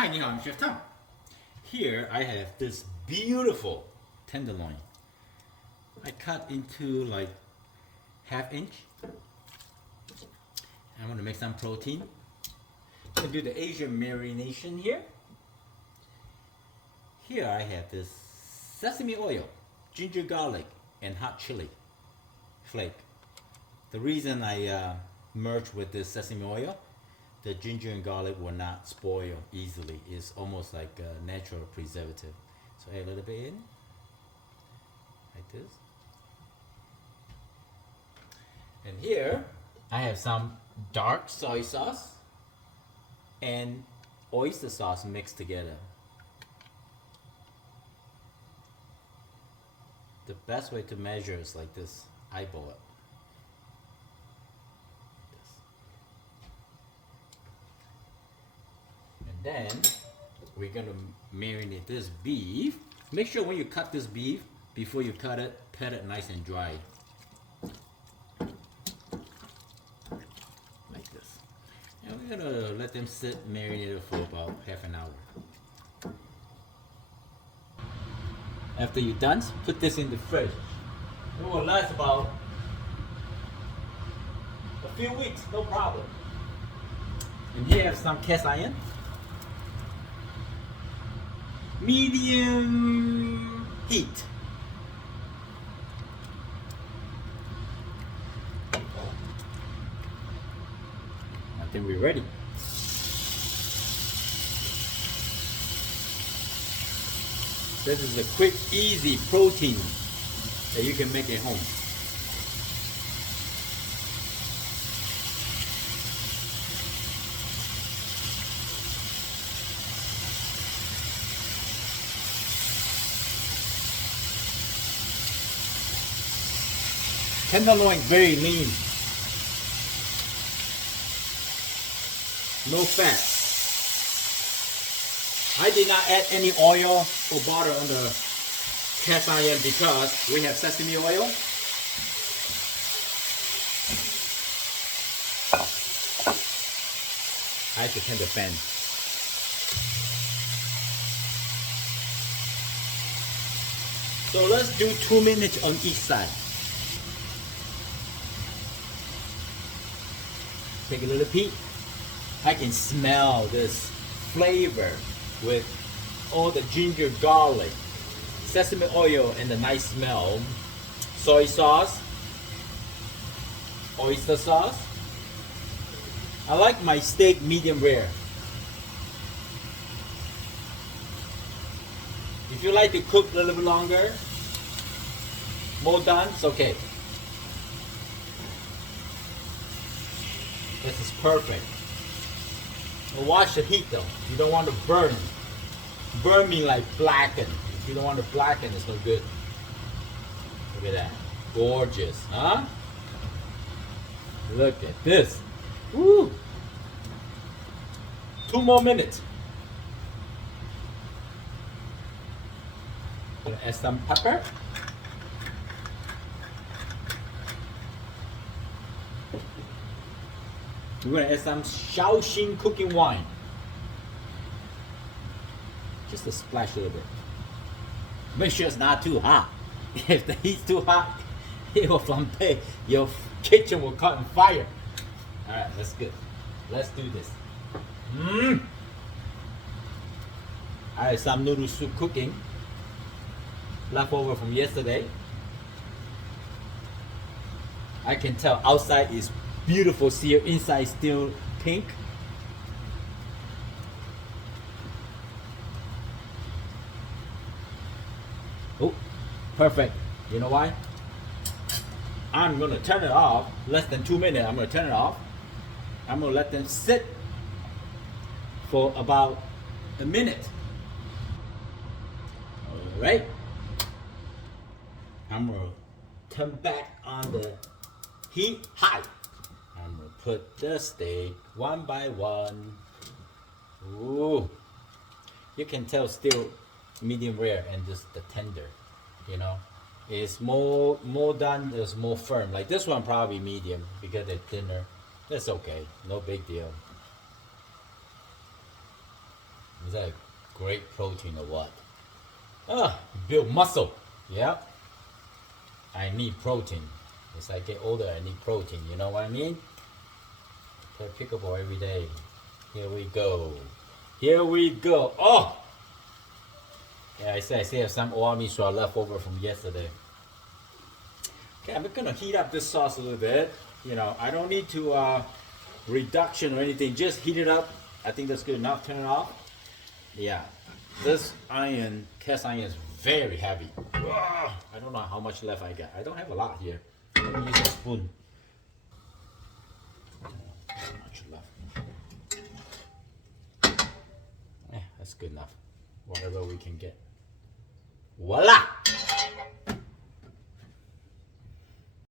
Hi, ni hao, I'm Chef Tom. Here I have this beautiful tenderloin. I cut into like ½ inch. I'm gonna make some protein. I'm gonna do the Asian marination here. Here I have this sesame oil, ginger garlic, and hot chili flake. The reason I merged with this sesame oil, the ginger and garlic will not spoil easily. It's almost like a natural preservative. So add a little bit in, like this. And here I have some dark soy sauce and oyster sauce mixed together. The best way to measure is like this, eyeball it. And then we're gonna marinate this beef. Make sure when you cut this beef, before you cut it, pat it nice and dry. Like this. And we're gonna let them sit marinated for about ½ an hour. After you're done, put this in the fridge. It will last about a few weeks, no problem. And here I have some cast iron. Medium heat. I think we're ready. This is a quick, easy protein that you can make at home. Tenderloin very lean. No fat. I did not add any oil or butter on the cast iron because we have sesame oil. I have to turn the fan. So let's do 2 minutes on each side. Take a little peek. I can smell this flavor with all the ginger, garlic, sesame oil, and the nice smell. Soy sauce, oyster sauce. I like my steak medium rare. If you like to cook a little bit longer, more done, it's okay. This is perfect. Well, watch the heat though. You don't want to burn. Burn me like blacken. If you don't want to blacken, it's no good. Look at that. Gorgeous, huh? Look at this. Woo! 2 more minutes. Gonna add some pepper. We're going to add some Shaoxing cooking wine. Just a splash a little bit. Make sure it's not too hot. If the heat's too hot, it will flambe. Your kitchen will catch on fire. Alright, that's good. Let's do this. I have some noodle soup cooking. Left over from yesterday. I can tell outside is beautiful sear, inside still pink. Oh, perfect. You know why? I'm gonna turn it off. Less than 2 minutes, I'm gonna turn it off. I'm gonna let them sit for about a minute. All right. I'm gonna turn back on the heat high. I'm gonna put the steak one by one. Ooh, you can tell still medium rare and just the tender. You know, it's more done. It's more firm. Like this one probably medium because they're thinner. That's okay. No big deal. Is that a great protein or what? Build muscle. Yeah. I need protein. As I get older, I need protein. You know what I mean? Play pickleball every day. Here we go. Here we go. Oh! Yeah, I still have some oil miso left over from yesterday. Okay, I'm gonna heat up this sauce a little bit. You know, I don't need to reduction or anything. Just heat it up. I think that's good enough. Turn it off. Yeah, this cast iron is very heavy. Ugh, I don't know how much left I got. I don't have a lot here. Let me use a spoon. Not much left. That's good enough. Whatever we can get. Voila!